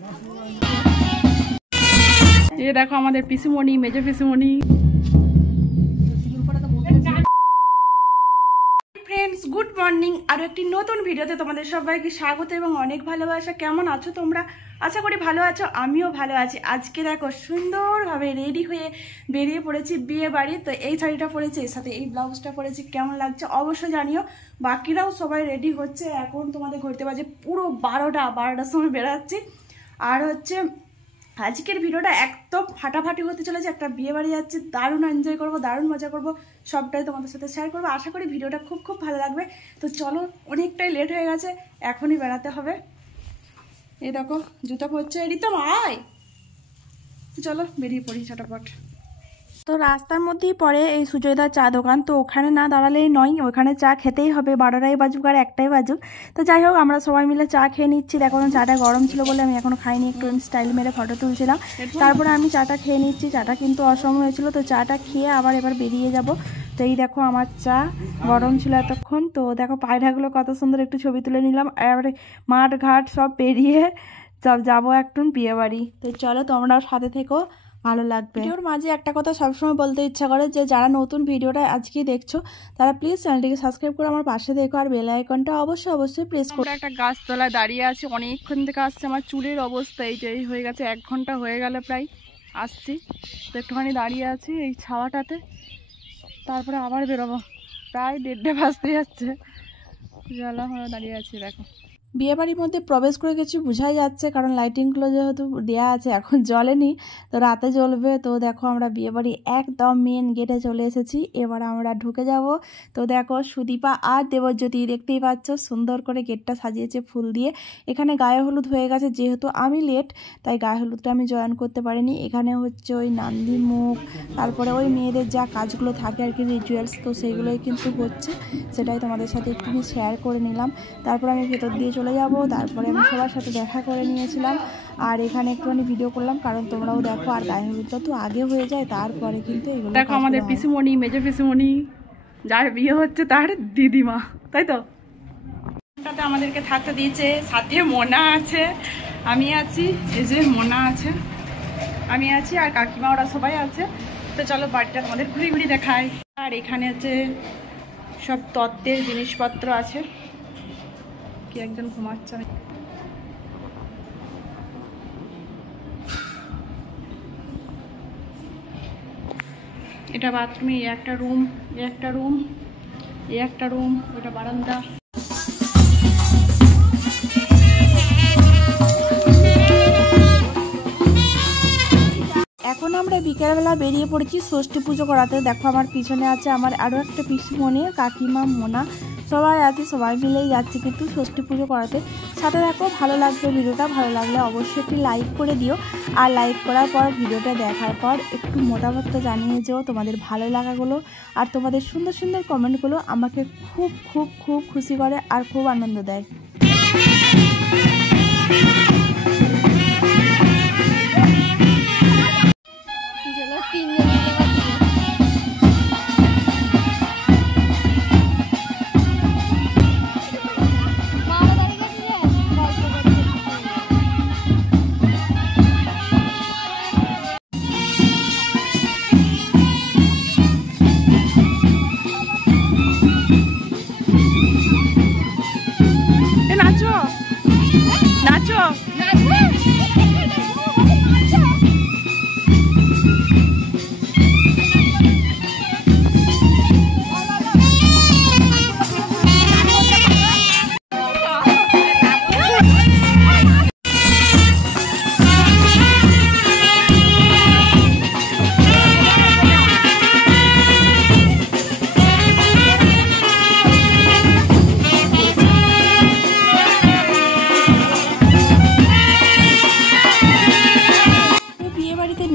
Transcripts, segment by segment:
ये देखो हमारे पिसुमणि मेजो पिसुमणि। फ्रेंड्स गुड मर्निंग और एक नतून भिडियोते तुम्हारे सबाइके स्वागत और अनेक भालोबासा। केमन आछो तोमरा? आशा करी भालो आछो, आमिओ भालो आछि। आजके देखो सुंदरभावे रेडी हये बेरिये पड़ेछि बिये बाड़ी। तो এই শাড়িটা পরেছি, এর সাথে এই ব্লাউজটা পরেছি, কেমন লাগছে অবশ্যই জানিও। বাকিরাও সবাই রেডি হচ্ছে। এখন তোমাদের ঘুরতে বাজে পুরো 12টার সময় বেরাচ্ছি। আর হচ্ছে আজকের ভিডিওটা একদম ফাটাফাটি হতে চলেছে। একটা বিয়ে বাড়ি যাচ্ছি, দারুণ এনজয় করবো, দারুণ মজা করবো, সবটাই তোমাদের সাথে শেয়ার করবো। আশা করি ভিডিওটা খুব ভালো লাগবে। তো চলো, অনেকটাই লেট হয়ে গেছে, এখনই বেড়াতে হবে। এই দেখো জুতা পরছে রিতম, আয় চলো বেরিয়ে পড়ি চটাপট। তো রাস্তার মধ্যেই পড়ে এই সুজয়দার চা দোকান। তো ওখানে না দাঁড়ালেই নয়, ওখানে চা খেতেই হবে, 12টাই বাজুক আর 1টাই বাজুক। তো যাই হোক, আমরা সবাই মিলে চা খেয়ে নিচ্ছি। দেখো চাটা গরম ছিল বলে আমি এখনো খাইনি, একটু স্টাইল মেরে ফটো তুলছিলাম। তারপরে আমি চাটা খেয়ে নিচ্ছি। চাটা কিন্তু অসম হয়েছিল, তো চাটা খেয়ে এবার বেরিয়ে যাব। তো এই দেখো আমার চা গরম ছিল এতক্ষণ। তো দেখো পায়রাগুলো কত সুন্দর, একটু ছবি তুলে নিলাম। এবারে মাঠ ঘাট সব পেরিয়ে সব যাবো একটু বিয়ে বাড়ি। তো চলো তোমরাও সাথে থেকো, ভালো লাগবে। ভিডিওর মাঝে একটা কথা সবসময় বলতে ইচ্ছা করে যে যারা নতুন ভিডিওটা আজকে দেখছো তারা প্লিজ চ্যানেলটিকে সাবস্ক্রাইব করে আমার পাশে দেখো, আর বেল আইকনটা অবশ্যই প্রেস করো। একটা গাছতলায় দাঁড়িয়ে আছি, অনেকক্ষণ থেকে আসছে। আমার চুলের অবস্থা এই যে হয়ে গেছে, 1 ঘন্টা হয়ে গেল প্রায় আসছি। তো একটুখানি দাঁড়িয়ে আছি এই ছাওয়াটাতে, তারপরে আবার বেরোবো। প্রায় 1:30 বাজতে যাচ্ছে। চলো আমরা দাঁড়িয়ে আছি। দেখো বিয়ে বাড়ির মধ্যে প্রবেশ করে গেছি, বোঝাই যাচ্ছে, কারণ লাইটিংগুলো যেহেতু দেওয়া আছে, এখন জ্বলেনি, তো রাতে জ্বলবে। তো দেখো আমরা বিয়ে বাড়ি একদম মেন গেটে চলে এসেছি। এবার আমরা ঢুকে যাব। তো দেখো সুদীপা আর দেবজ্যোতি দেখতেই পাচ্ছ, সুন্দর করে গেটটা সাজিয়েছে ফুল দিয়ে। এখানে গায়ে হলুদ হয়ে গেছে, যেহেতু আমি লেট তাই গায়ে হলুদটা আমি জয়েন করতে পারিনি। এখানে হচ্ছে ওই নান্দি মুখ, তারপরে ওই মেয়েদের যা কাজগুলো থাকে আর কি রিচুয়ালস, তো সেইগুলোই কিন্তু হচ্ছে, সেটাই তোমাদের সাথে একটু শেয়ার করে নিলাম। তারপর আমি ভেতর দিয়ে চলে যাব। তারপরে আমি সবার সাথে দেখা করে নিয়েছিলাম, আর এখানে একটুখানি ভিডিও করলাম, কারণ তোমরাও দেখো। আর গায়ে হলুদটা তো আগে হয়ে যায়, তারপরে কিন্তু এগুলো দেখো আমাদের পিসুমণি মেজো পিসুমণি, যার বিয়ে হচ্ছে তার দিদিমা, তাই তো। তাতে আমাদেরকে থাকতে দিয়েছে, সাথে মোনা আছে, আমি আছি, এই যে মোনা আছে, আমি আছি, আর কাকিমা ওরা সবাই আছে। তো চলো বাড়িটা তোমাদের ঘুরি দেখাই। আর এখানে হচ্ছে সব তত্ত্বের জিনিসপত্র আছে। কি একজন ঘুমাচ্ছে, এটা বাথরুম, একটা রুম, একটা রুম, একটা রুম, ওটা বারান্দা। এখন আমরা বিকেলবেলা বেরিয়ে পড়েছি ষষ্ঠী পুজো করাতে। দেখো আমার পিছনে আছে আমার আরও একটা পিসিমণি, কাকিমা, মোনা, সবাই আছে, সবাই মিলেই যাচ্ছে কিন্তু ষষ্ঠী পুজো করাতে। সাথে দেখো ভালো লাগবে ভিডিওটা, ভালো লাগলে অবশ্যই একটি লাইক করে দিও। আর লাইক করার পর ভিডিওটা দেখার পর একটু মতামতটা জানিয়ে যেও তোমাদের ভালো লাগাগুলো, আর তোমাদের সুন্দর কমেন্টগুলো আমাকে খুব খুশি করে আর খুব আনন্দ দেয়।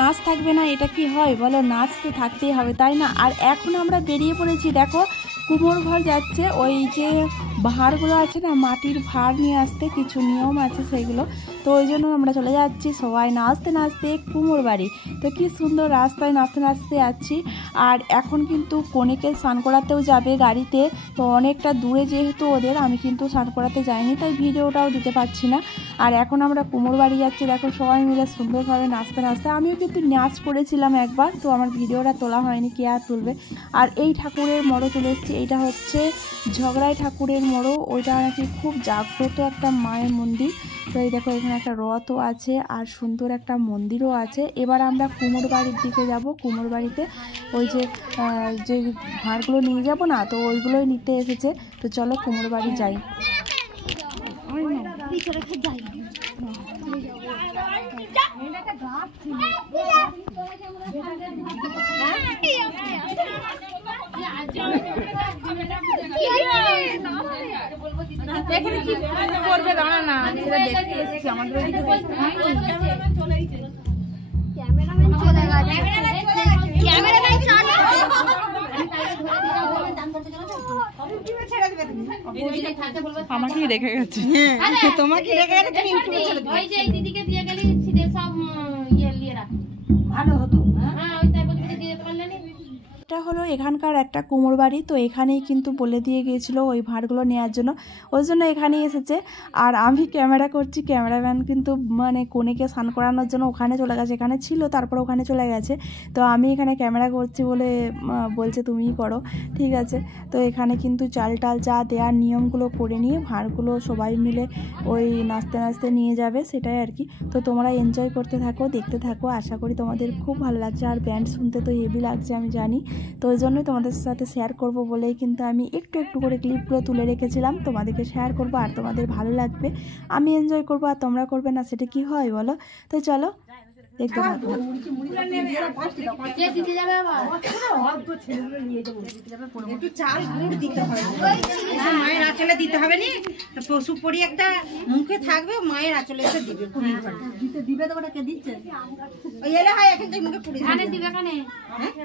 নাচ থাকবে না, এটা কি হয় বলো? নাচ তো থাকতেই হবে, তাই না? আর এখন আমরা বেরিয়ে পড়েছি, দেখো কুমোর ঘর যাচ্ছে, ওই যে ভাঁড়গুলো আছে না, মাটির ভাঁড় নিয়ে আসতে কিছু নিয়ম আছে সেগুলো, তো ওই জন্য আমরা চলে যাচ্ছি সবাই নাচতে নাচতে কুমোর বাড়ি। তো কি সুন্দর রাস্তায় নাচতে নাচতে যাচ্ছি। আর এখন কিন্তু কনেকে স্নান করাতেও যাবে গাড়িতে, তো অনেকটা দূরে যেহেতু ওদের, আমি কিন্তু স্নান করাতে যাইনি তাই ভিডিওটাও দিতে পারছি না। আর এখন আমরা কুমোর বাড়ি যাচ্ছি, দেখো সবাই মিলে সুন্দরভাবে নাচতে নাচতে। আমিও কিন্তু নাচ করেছিলাম একবার, তো আমার ভিডিওটা তোলা হয়নি, কে আর তুলবে। আর এই ঠাকুরের মোড়ে চলে এসেছি, এইটা হচ্ছে ঝগড়াই ঠাকুরের মোড়ো, ওইটা নাকি খুব জাগ্রত একটা মায়ের মন্দির। তো এই দেখো এখানে একটা রথও আছে আর সুন্দর একটা মন্দিরও আছে। এবার আমরা কুমোর বাড়ির দিকে যাব। কুমোর বাড়িতে ওই যে ভাঁড়গুলো নিয়ে যাব না, তো ওইগুলোই নিতে এসেছে। তো চলো কুমোর বাড়ি যাই। এখানে কি করবে দাঁড়া না, দেখতে এসেছি আমাদের ওইদিকে। ক্যামেরাম্যান চলে গেছে, ক্যামেরাম্যান চলে আমাকেই রেখে গেছে, তোমাকে রেখে গেছে, তুমি ইউটিউবে ছেড়ে দিও। ওই যে এই দিদিকে দিয়ে গেলি ছিদের সব ইয়ে নিয়ে রাখ, ভালো হতো। হ্যাঁ ওই তাই বলতে দিয়ে যেতে পারলে না। এটা হলো এখানকার একটা কুমোর বাড়ি, তো এখানেই কিন্তু বলে দিয়ে গিয়েছিল ওই ভাঁড়গুলো নেওয়ার জন্য, ওই জন্য এখানেই এসেছে। আর আমি ক্যামেরা করছি, ক্যামেরাম্যান কিন্তু মানে কনেকে স্নান করানোর জন্য ওখানে চলে গেছে, এখানে ছিল তারপর ওখানে চলে গেছে। তো আমি এখানে ক্যামেরা করছি বলে বলছে তুমিই করো, ঠিক আছে। তো এখানে কিন্তু চাল টাল যা দেওয়ার নিয়মগুলো করে নিয়ে ভাঁড়গুলো সবাই মিলে ওই নাচতে নাচতে নিয়ে যাবে, সেটাই আর কি। তো তোমরা এনজয় করতে থাকো, দেখতে থাকো, আশা করি তোমাদের খুব ভালো লাগছে। আর ব্যান্ড শুনতে তো হেভি লাগছে আমি জানি, তো ওই জন্যই তোমাদের সাথে শেয়ার করব বলেই কিন্তু আমি একটু একটু করে ক্লিপগুলো তুলে রেখেছিলাম, তোমাদেরকে শেয়ার করব। আর তোমাদের ভালো লাগবে, আমি এনজয় করব, আর তোমরা করবে না, সেটা কি হয় বলো? তো চলো দেখতে থাকো। মায়ের আঁচলে দিতে হবে নি, পশু পরি একটা মুখে থাকবে, মায়ের আঁচলে এসে দিবে, দিবে তো ওটা কে দিচ্ছে? ওই এলে হয় এখান থেকে মুখে পুরি দিবে কানে,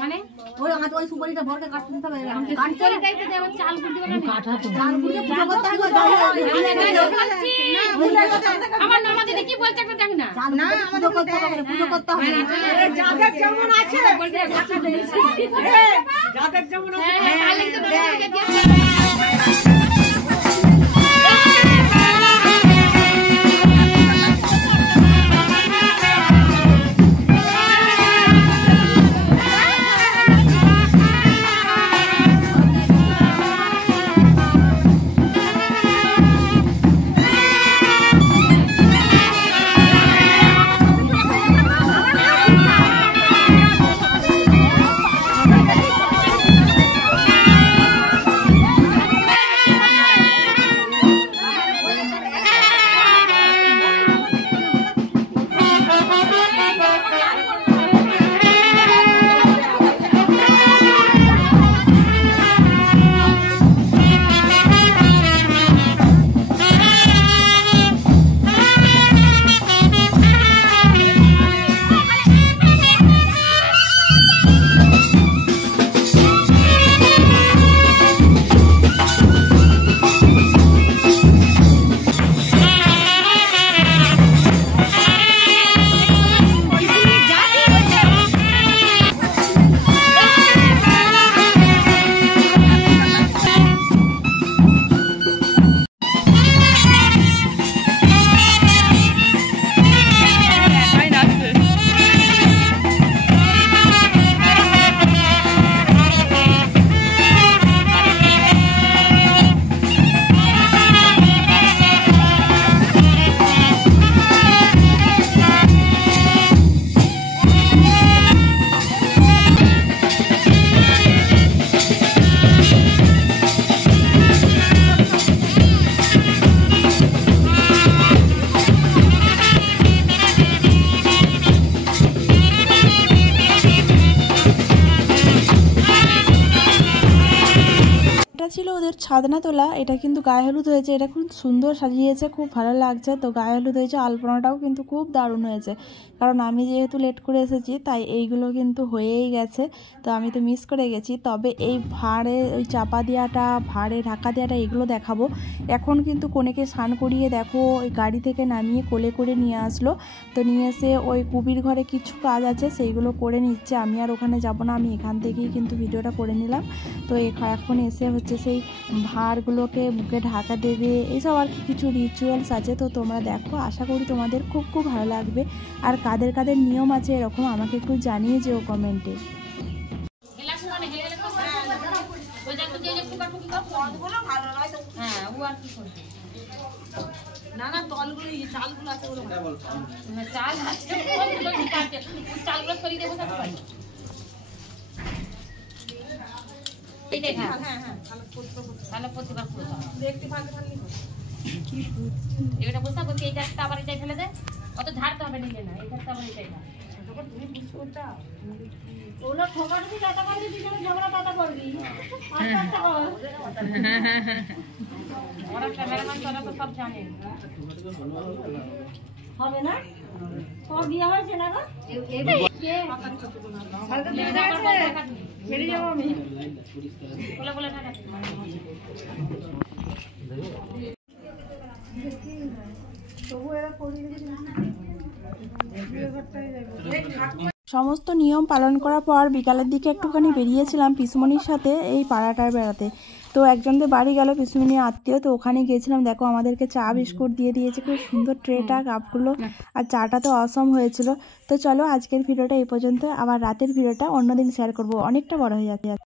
মানে ওই ওই সুপারিটা ভরকে কাটতে দিতে হবে, কাটতেই তো দেব, চাল কুড়ি দিবে কানে, কাটা তো চাল কুড়ি পুজো করতে হবে। আমার নমা দিদি কি বলছে একটু দেখ না, না আমাদের করতে হবে, পুজো করতে হবে। যাদের যেমন আছে যাদের যেমন আছে ছাদনা তোলা, এটা কিন্তু গায়ে হলুদ হয়েছে, এটা খুব সুন্দর সাজিয়েছে, খুব ভালো লাগছে। তো গায়ে হলুদ হয়েছে, আলপনাটাও কিন্তু খুব দারুণ হয়েছে, কারণ আমি যেহেতু লেট করে এসেছি তাই এইগুলো কিন্তু হয়েই গেছে, তো আমি তো মিস করে গেছি। তবে এই ভাঁড়ে ওই চাপা দেওয়াটা, ভাঁড়ে ঢাকা দেওয়াটা এগুলো দেখাবো। এখন কিন্তু কনেকে স্নান করিয়ে দেখো ওই গাড়ি থেকে নামিয়ে কোলে করে নিয়ে আসলো, তো নিয়ে এসে ওই কুবির ঘরে কিছু কাজ আছে সেইগুলো করে নিচ্ছে। আমি আর ওখানে যাব না, আমি এখান থেকেই কিন্তু ভিডিওটা করে নিলাম। তো এখন এসে হচ্ছে সেই ভাঁড়গুলোকে মুখে ঢাকা দেবে, এইসব আর কিছু রিচুয়ালস আছে। তো তোমরা দেখো, আশা করি তোমাদের খুব খুব ভালো লাগবে। আর কাদের কাদের নিয়ম আছে এরকম আমাকে একটু জানিয়ে যেও কমেন্টে। না না তলগুলো চালগুলো আছে, চাল আছে, চালগুলো সরিয়ে দেবো। ভালো প্রতিবার দেখতে ভালো এটা বসা করছি, এইটা একটা আবার এটাই ফেলে দে, অত ঝাড়তে হবে নিলে না, এটা একটা আবার এটাই না। তুমি বুঝতে চাও ওগুলো ঠোকা ঠুকি টাটা করবি, দুজনে ঝগড়া টাটা করবি, ওরা ক্যামেরাম্যান তোরা তো সব জানে হবে না। তো বিয়ে হয়েছে না গো, বেরিয়ে যাবো আমি বলে বলে টাকা। সমস্ত নিয়ম পালন করার পর বিকালের দিকে একটুখানি বেরিয়েছিলাম পিসমনির সাথে এই পাড়াটার বেড়াতে। তো একজনদের বাড়ি গেল পিসমনির আত্মীয়, তো ওখানে গিয়েছিলাম। দেখো আমাদেরকে চা বিস্কুট দিয়ে দিয়েছে, খুব সুন্দর ট্রেটা, কাপগুলো, আর চাটা তো অসম হয়েছিল। তো চলো আজকের ভিডিওটা এই পর্যন্ত, আবার রাতের ভিডিওটা অন্যদিন শেয়ার করব, অনেকটা বড় হয়ে যাচ্ছে।